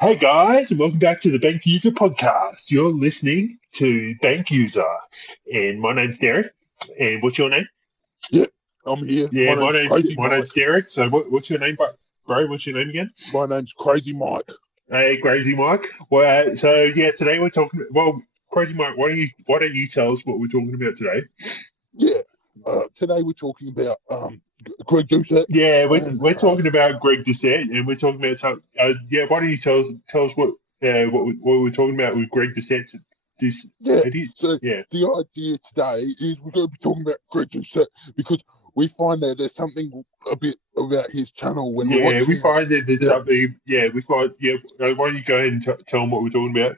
Hey guys, and welcome back to the Bank User Podcast. You're listening to Bank User, and my name's Derek. And what's your name? Yeah, I'm here. Yeah, My name's Crazy my name's Mike. Derek. So what's your name, bro? What's your name again? My name's Crazy Mike. Hey, Crazy Mike. Well, so yeah, today we're talking. Well, Crazy Mike, why don't you tell us what we're talking about today? Yeah. Today we're talking about Greg Doucette Yeah, and we're talking about Greg Doucette, and we're talking about some. Yeah, why don't you tell us what we're talking about with Greg Doucette? This, yeah. it is, So yeah. the idea today is we're going to be talking about Greg Doucette because we find that there's something a bit about his channel when we're Yeah, we watching. find that there's Yeah, something. Yeah, we find. Yeah, why don't you go ahead and tell them what we're talking about?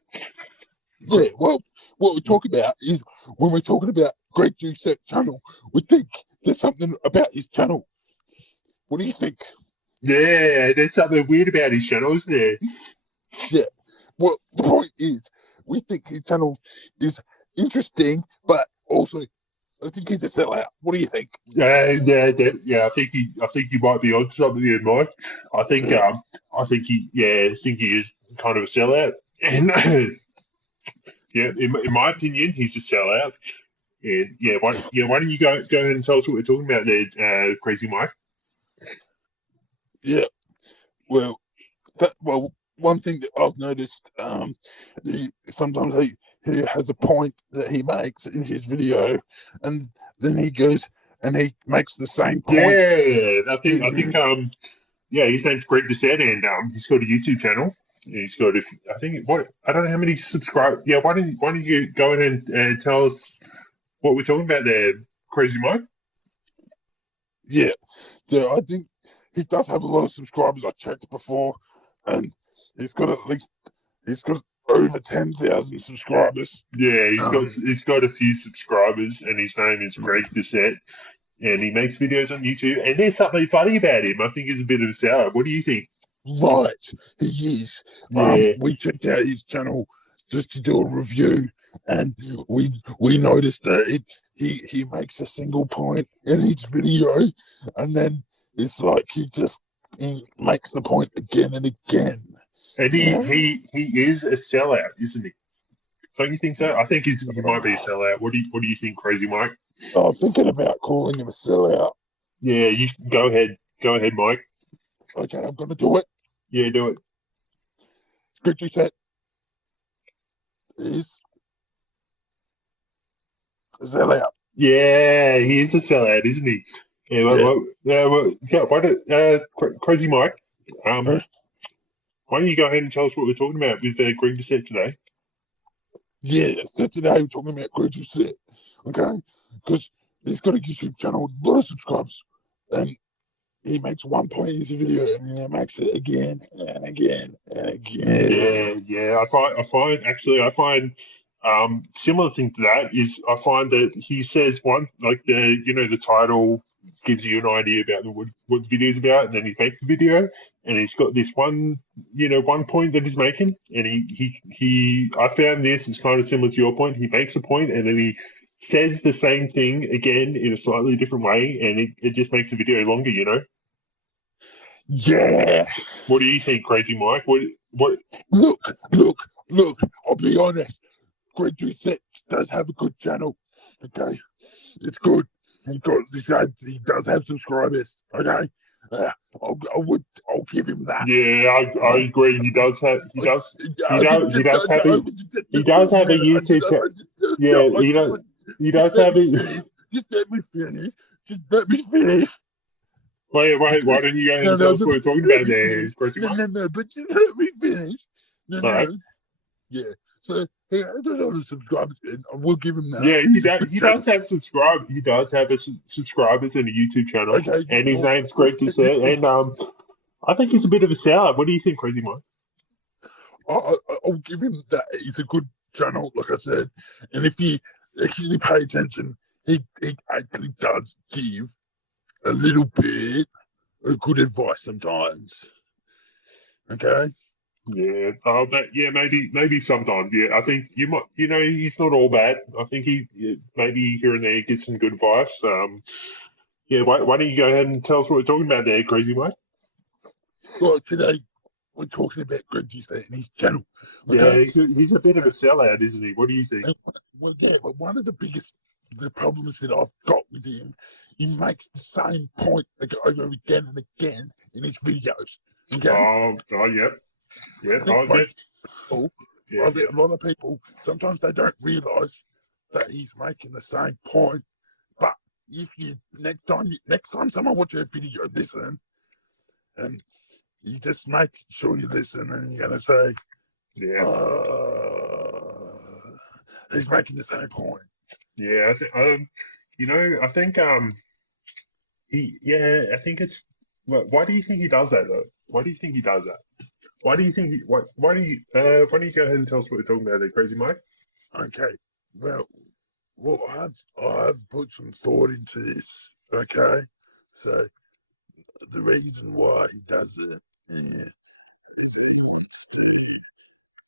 yeah. Well, what we talk about is when we're talking about Greg Doucette channel, we think there's something about his channel. What do you think? Yeah, there's something weird about his channel, isn't there? Yeah. Well, the point is, we think his channel is interesting, but also I think he's a sellout. What do you think? Yeah. I think you might be on something there, Mike. I think, Yeah, I think he is kind of a sellout. And yeah, in my opinion, he's a sellout. And why don't you go ahead and tell us what we're talking about there, Crazy Mike? yeah. Well, one thing that I've noticed, sometimes he has a point that he makes in his video, and then he goes and he makes the same point. Yeah, I think Mhm. yeah, his name's Greg Doucette, and he's got a YouTube channel. He's got, I think, what I don't know how many subscribers. Yeah, why don't you go in and tell us what we're talking about there, Crazy Mike? Yeah, so I think he does have a lot of subscribers. I checked before, and he's got at least he's got over 10,000 subscribers. Yeah, Um, he's got a few subscribers, and his name is Greg Doucette, and he makes videos on YouTube. And there's something funny about him. I think he's a bit of a sour. What do you think? right, he is. Yeah, We checked out his channel just to do a review, and we noticed that he makes a single point in each video, and then it's like he makes the point again and again. and Yeah. he is a sellout, isn't he? Don't you think so? I think he might be a sellout. What do you think, Crazy Mike? I'm thinking about calling him a sellout. Yeah, you go ahead, Mike. Okay, I'm gonna do it. Yeah, do it. Scripture set is a sellout. Yeah, he is a sellout, isn't he? Yeah, Yeah. yeah. Crazy Mike? Um, Huh? why don't you go ahead and tell us what we're talking about with Greg Doucette today? Yeah, so today we're talking about Scripture set. Okay? Because he's got a YouTube channel with a lot of subscribers. And he makes one point in his video and then he makes it again and again and Yeah, again. yeah. I find similar thing to that is I find that he says one like the title gives you an idea about what the video's about, and then he makes the video, and he's got this one point that he's making, and he I found this is kind of similar to your point. He makes a point, and then he says the same thing again in a slightly different way, and it just makes the video longer. Yeah. What do you think, Crazy Mike? What Look, look, look. I'll be honest. Greg Doucette does have a good channel. Okay? It's good. He does have subscribers. Okay? Uh, I'll give him that. Yeah, I Um, agree. I, He does have a he does have a YouTube channel. Yeah, he just does let have me a finish. Just let me finish. Just let me finish. wait, why don't you go ahead No, and tell no, us but what we're talking let about me there, finish. Crazy No, Mike? no, no, but just let me finish. No, All right. no. Yeah. So he has a lot of subscribers, and I will give him that. Yeah, It's a good he channel. does have he does have subscribers and a YouTube channel, Okay, and his well, name's Greg Doucette, and I think he's a bit of a sour. What do you think, Crazy Mike? I'll give him that. It's a good channel, like I said. And if you actually pay attention, he actually does give a little bit of good advice sometimes. Okay? Yeah, maybe sometimes. Yeah, I think you might. He's not all bad. I think maybe here and there gets some good advice. Yeah, why don't you go ahead and tell us what we're talking about there, Crazy Mike? Well, today we're talking about Greg Doucette and his channel. Yeah, Okay? he's a bit of a sellout, isn't he? What do you think? Well, yeah, but one of the problems that I've got with him, he makes the same point over again and again in his videos. Okay? Yep. Yeah, I think yeah, a lot of people, sometimes they don't realise that he's making the same point. But if you next time someone watches a video, listen, and you just make sure you listen, and you're gonna say, yeah. he's making the same point. Yeah, I think I think I think it's. Why do you think he does that though? Why do you think he does that? Why do you think why do you why don't you go ahead and tell us what we're talking about there, Crazy Mike? Okay, well, I've put some thought into this. Okay, so the reason why he does it is he wants to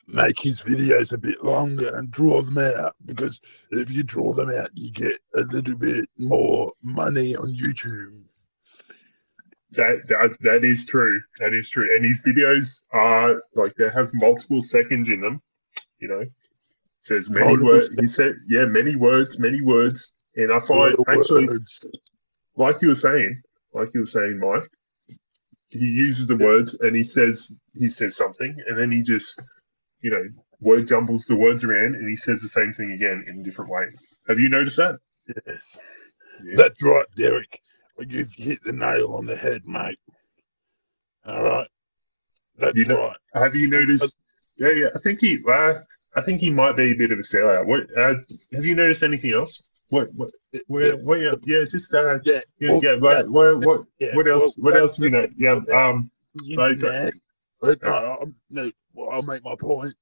make his videos a bit longer and draw them out, because if you draw them out, you get a little bit more money on YouTube. That is true. That is true. And his videos are like they have multiple seconds in them. You know, says many words. He said, yeah, many words. And I find actually, like you were saying, Mike, he uses the words and he says something, and then he just, word jumbles the words around, and he says the same thing again in a different way. Have you noticed that? Yes. Yeah. That's right, Derek. You've hit the nail on the head, mate. All right. That's right. Have you noticed? Yeah. I think he might be a bit of a sellout. What? Have you noticed anything else? What? Yeah. Just What else? What else? You know? Yeah. I'll make my point.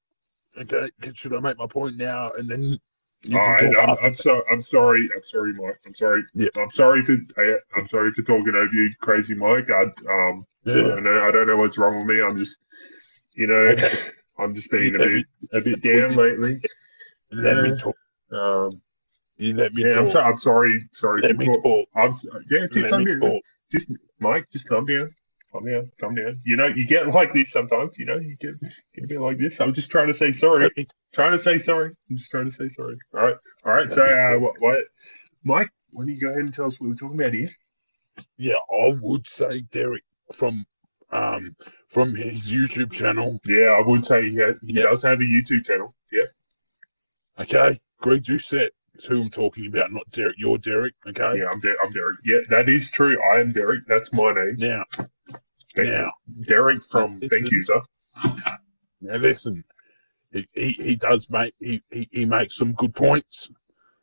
Okay. Should I make my point now, and then? I'm sorry, Mike. I'm sorry. Yeah. I'm sorry for talking over you, Crazy Mike. I don't know what's wrong with me. I'm just, I'm just being a bit down lately. Let me talk. You let me talk. I'm sorry. Let me talk. Just calm down. Mike, just calm down. Calm down. You get like this sometimes. You get a bit like this. I'm just trying to say sorry. I'm just trying to say sorry. All right. So, what, Mike? Why don't you go ahead and tell us what we're talking about here? Yeah, I would say Derek from his YouTube channel. Yeah, I would say he does have a YouTube channel. Yeah. Okay, Greg Doucette is who I'm talking about, not Derek. You're Derek. Okay. Yeah, I'm Derek. Yeah, that is true. I am Derek. That's my name. Now, Derek from Thank You, sir. Now listen, he does make he makes some good points.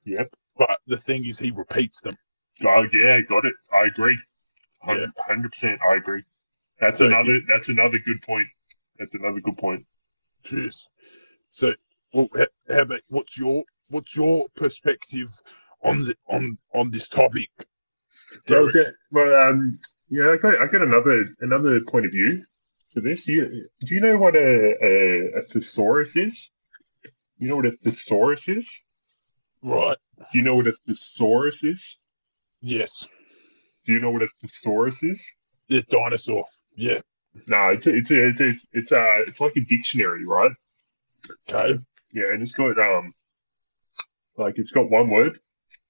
Yep. But the thing is, he repeats them. Oh yeah, got it. I agree. 100%. I agree. That's another good point. That's another good point. Cheers. So, well, how about what's your perspective on this topic? Derek? I got another point of view for this. Do you know what a thesaurus is? You know what a thesaurus is? Right. Do you know what a thesaurus is? Yes. Do you know what a thesaurus is? The dinosaur. Yeah. No, it's like a dictionary, right? Okay. Yeah, and it's got it's got one word,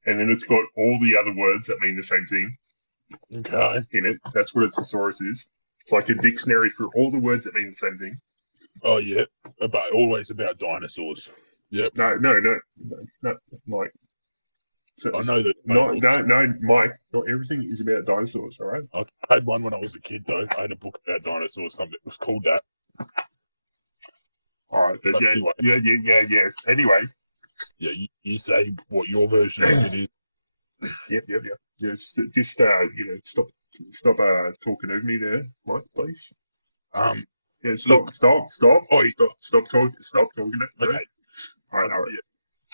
and then it's got all the other words that mean the same thing. Okay. In it. That's what a thesaurus is. It's like a dictionary for all the words that mean the same thing. Oh yeah, but always about dinosaurs. Yep. No, Mike. So, I know that. No, Mike. Not everything is about dinosaurs. All right. I had one when I was a kid, though. I had a book about dinosaurs. Something it was called that. All right, but yeah, anyway. Yeah. Anyway. Yeah, you say what your version of it is. Yep. Just stop talking over me there, Mike, please. Yeah, stop. Oi. Stop talking. Okay. All right. Yeah.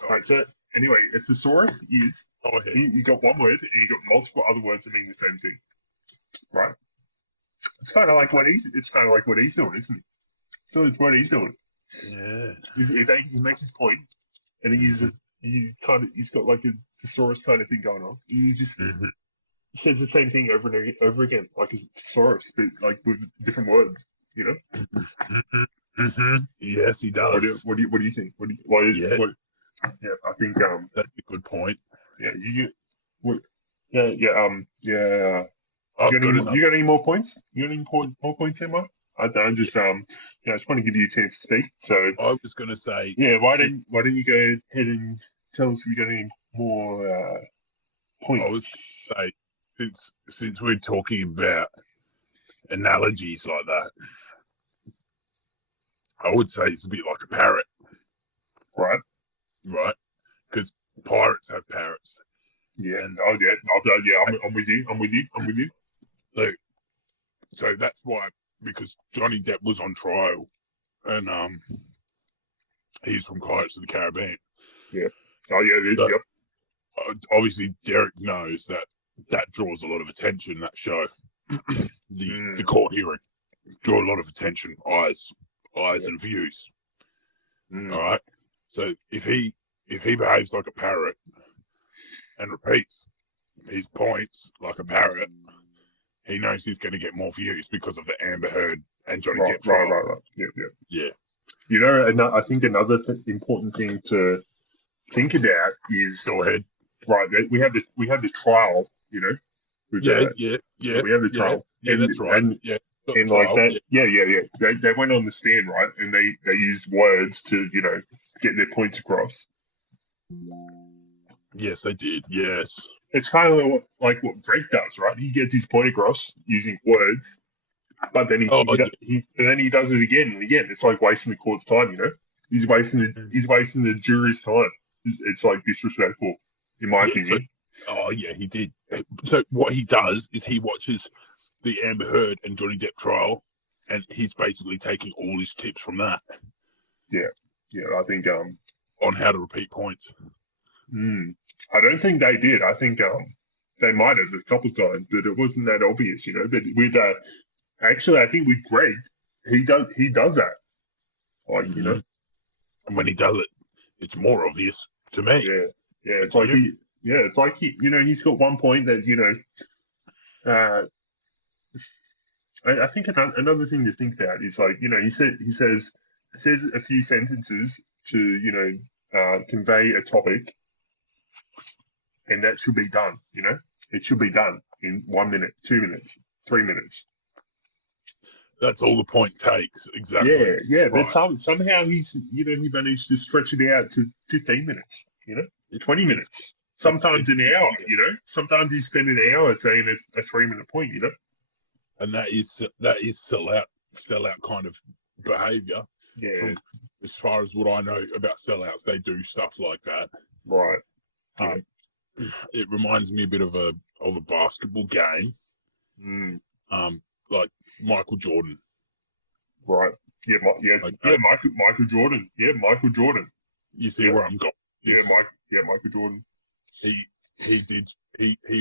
All right. So anyway, a thesaurus is you got one word and you got multiple other words that mean the same thing, right? It's kind of like what he's doing, isn't it? So it's what he's doing. Yeah. He makes his point, and he's got like a thesaurus kind of thing going on. He just says the same thing over and over again, like a thesaurus, but like with different words. You know, Yes, he does. what do you think? What is Yeah, what? Yeah, I think that's a good point. yeah, what, yeah. I've got You another. got any more points? You got any more points, Emma? I don't just I just want to give you a chance to speak. So I was going to say, yeah, why don't you go ahead and tell us if you got any more I was points? going to say, since we're talking about analogies like that, I would say it's a bit like a parrot, Right? right? Because pirates have parrots, Yeah. and Oh yeah. I'm with you. I'm with you. I'm with you. so so that's why, because Johnny Depp was on trial, and he's from Pirates of the Caribbean. Yeah. Oh yeah. So Yep. obviously Derek knows that that draws a lot of attention. That show, the Mm, court hearing, draw a lot of attention, eyes yeah. and views. All Mm, right. So if he behaves like a parrot and repeats his points like a parrot, he knows he's going to get more views because of the Amber Heard and Johnny right. Depp Right. trial. Right. Right. Yeah. Yeah. Yeah. You know, I think another important thing to think about is Go ahead. right. We have the trial. You know, with Yeah. the Yeah. so Yeah. we have the Yeah. trial, Yeah. That's right. Yeah. Got the and like trial. that, Yeah. yeah. They went on the stand, right, and they used words to get their points across. Yes, they did. Yes. It's kind of like what Greg does, right? He gets his point across using words, but then Oh, but then he does it again and again. It's like wasting the court's time, you know. yeah. He's wasting the jury's time. It's like disrespectful, in my Yeah. So, opinion. oh, yeah, he did. So what he does is he watches the Amber Heard and Johnny Depp trial, and he's basically taking all his tips from that Yeah, yeah. I think on how to repeat points. I don't think they did. I think they might have a couple times, but it wasn't that obvious, you know. But with actually, I think with Greg, he does that. Like Mm-hmm. And when he does it, it's more obvious to me. yeah, yeah. And to you. It's like he's got one point that Uh, I think another thing to think about is like he says a few sentences to convey a topic, and that should be done. You know, it should be done in 1 minute, 2 minutes, 3 minutes. That's all the point takes. Yeah, Exactly. yeah. But Right. somehow he managed to stretch it out to 15 minutes. 20 minutes. It's Sometimes an hour. yeah. Sometimes he spend an hour saying it's a 3 minute point. And that is sellout kind of behavior. Yeah. From as far as what I know about sellouts, they do stuff like that. Right. Yeah. Um, it reminds me a bit of a basketball game. Mm. Like Michael Jordan. Right. Yeah. Okay. Michael Jordan. Yeah. Michael Jordan. You see Yeah. where I'm going. Yeah. This. Michael Jordan. He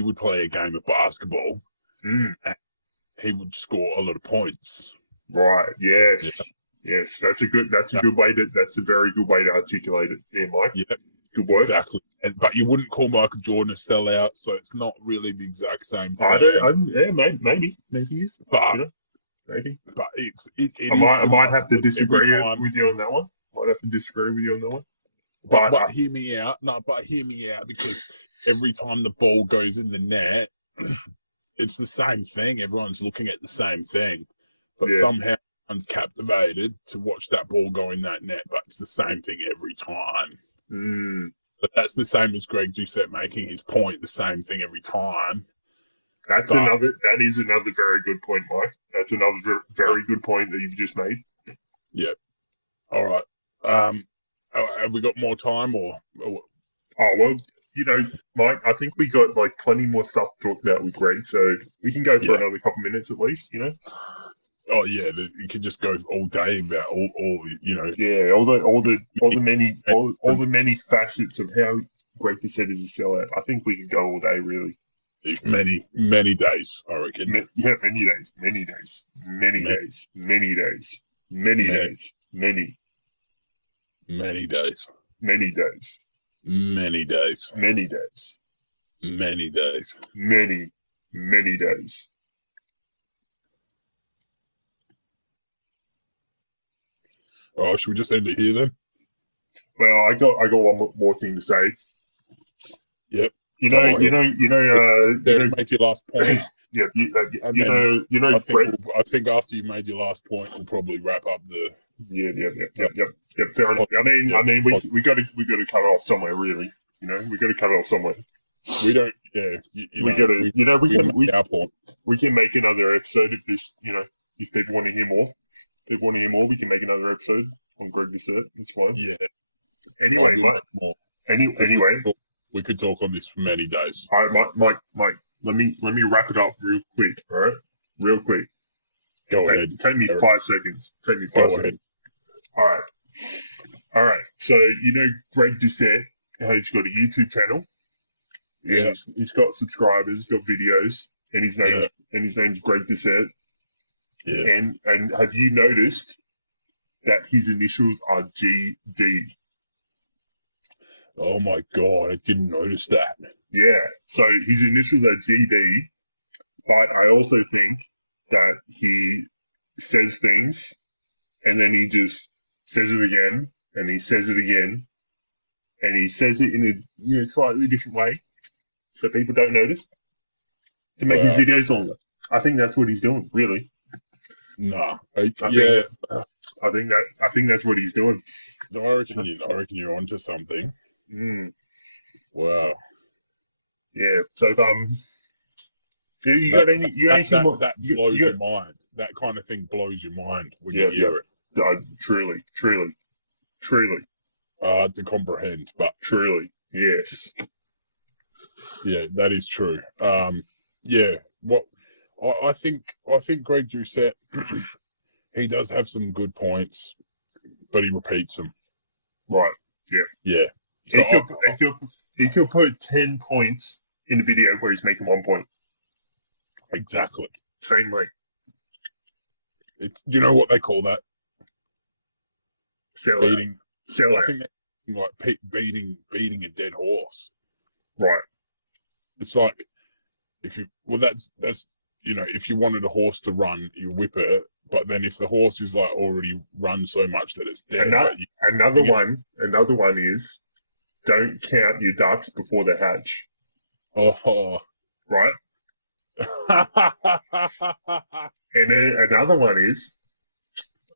would play a game of basketball. Mm. And he would score a lot of points. Right. Yeah. Yes. Yes. That's a very good way to articulate it. Yeah, Mike. Yeah. Good work. Exactly. But you wouldn't call Michael Jordan a sellout, so it's not really the exact same thing. Yeah, maybe he is. But maybe. But I might have to disagree time. with you on that one. But hear me out. No, but hear me out, because every time the ball goes in the net, it's the same thing. Everyone's looking at the same thing, but somehow everyone's captivated to watch that ball go in that net. But it's the same thing every time. But that's the same as Greg Doucette making his point. The same thing every time. That is another very good point, Mike. That's another very good point that you've just made. Yeah. All right. Have we got more time or? Oh well, Mike. I think we got like plenty more stuff to talk about with Greg, so we can go for another couple minutes at least. Oh yeah, you could just go all day about all. Yeah, all the many facets of how Greg Doucette is a sellout. I think we could go all day, really. Many days, I reckon. Yeah, many days. Many days. Many days. Many days. Many days. Many. Many days. Many days. Many days. Many days. Many days. Many days. Oh, should we just end it here then? Well, I got one more thing to say. Yep. You know, Go you ahead. know, you know, Derek, make your last point, yeah, and then I think Brett. I think after you made your last point, we'll probably wrap up the. Yeah. Fair enough. Yeah, we got to cut it off somewhere, really. We got to cut it off somewhere. we don't. Yeah, We got to, we made our point. we can make another episode if this, if people want to hear more. If people want to hear more, we can make another episode on Greg Doucette. It's fine. Yeah. Anyway, we'll make more. anyway, we could talk on this for many days. all right, Mike. Let me wrap it up real quick. All right, real quick. Go ahead. Take me 5 seconds. Take me 5 Go seconds. ahead. All right. So Greg Doucette has got a YouTube channel. Yeah. And he's got subscribers, he's got videos, and his name's Greg Doucette. Yeah. And have you noticed that his initials are GD? Oh my God, I didn't notice that. Yeah. So his initials are GD, but I also think that he says things and then he just says it again and he says it again and he says it in a slightly different way so people don't notice to make his videos longer. I think that's what he's doing, really. No. I think that's what he's doing. I reckon you're onto something. Mm. Wow. Yeah. So you got anything more? That blows your mind. That kind of thing blows your mind when you hear it. Truly. Hard to comprehend, but truly, yes. Yeah, that is true. Yeah. What I think Greg Doucette, he does have some good points, but he repeats them. Right. Yeah. So he could put 10 points in the video where he's making 1 point. Exactly. Same way. Do you know what they call that? Beating. I think that's like beating a dead horse. Right. It's like if you if you wanted a horse to run, you whip it, but then if the horse is like already run so much that it's dead. Another one is don't count your ducks before they hatch. Oh. Right. And another one is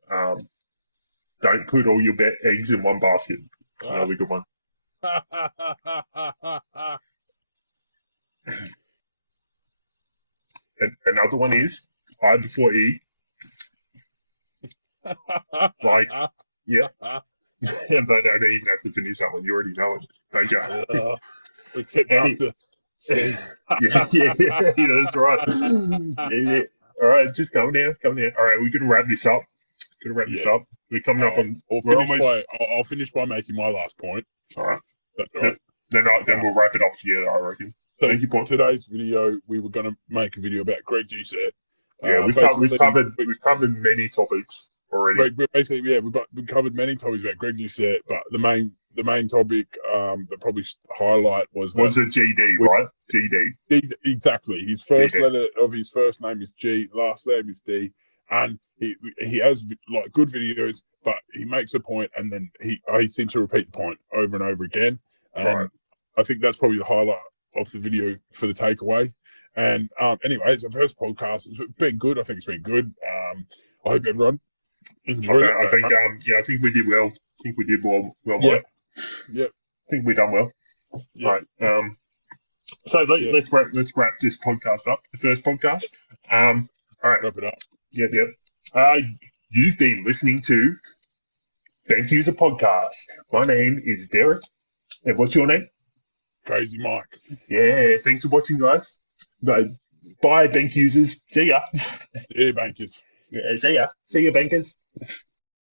don't put all your eggs in one basket. That's another good one. And another one is I before E. Like, yeah. But I don't even have to finish that one. You already know it, don't you? Except after C. Yeah, that's right. Yeah. All right, just come down. All right, we're gonna wrap this up. We're coming up on. I'll finish by making my last point. All right. That's all right. Then we'll wrap it up together, I reckon. So today's video, we were going to make a video about Greg Doucette. Yeah, we've covered many topics already. Basically, yeah, we covered many topics about Greg Doucette, but the main topic that probably highlight was a GD, right? GD. Exactly. His first letter of his first name is G, last name is D, and he has like good videos, but he makes a point and then he seems to repeat the point over and over again. Right. I think that's probably the highlight of the video for the takeaway. And anyway, it's our first podcast. It's been good. I think it's been good. I hope everyone enjoyed it. I think we did well. I think we did well. Yeah. Yep. I think we've done well. Yep. Right. So let's wrap this podcast up. The first podcast. All right. Wrap it up. Yep. You've been listening to Bank User Podcast. My name is Derek. And what's your name? Crazy Mike. Yeah. Thanks for watching, guys. Bye, bank users. See ya. Yeah, bankers. Yeah, see ya, bankers.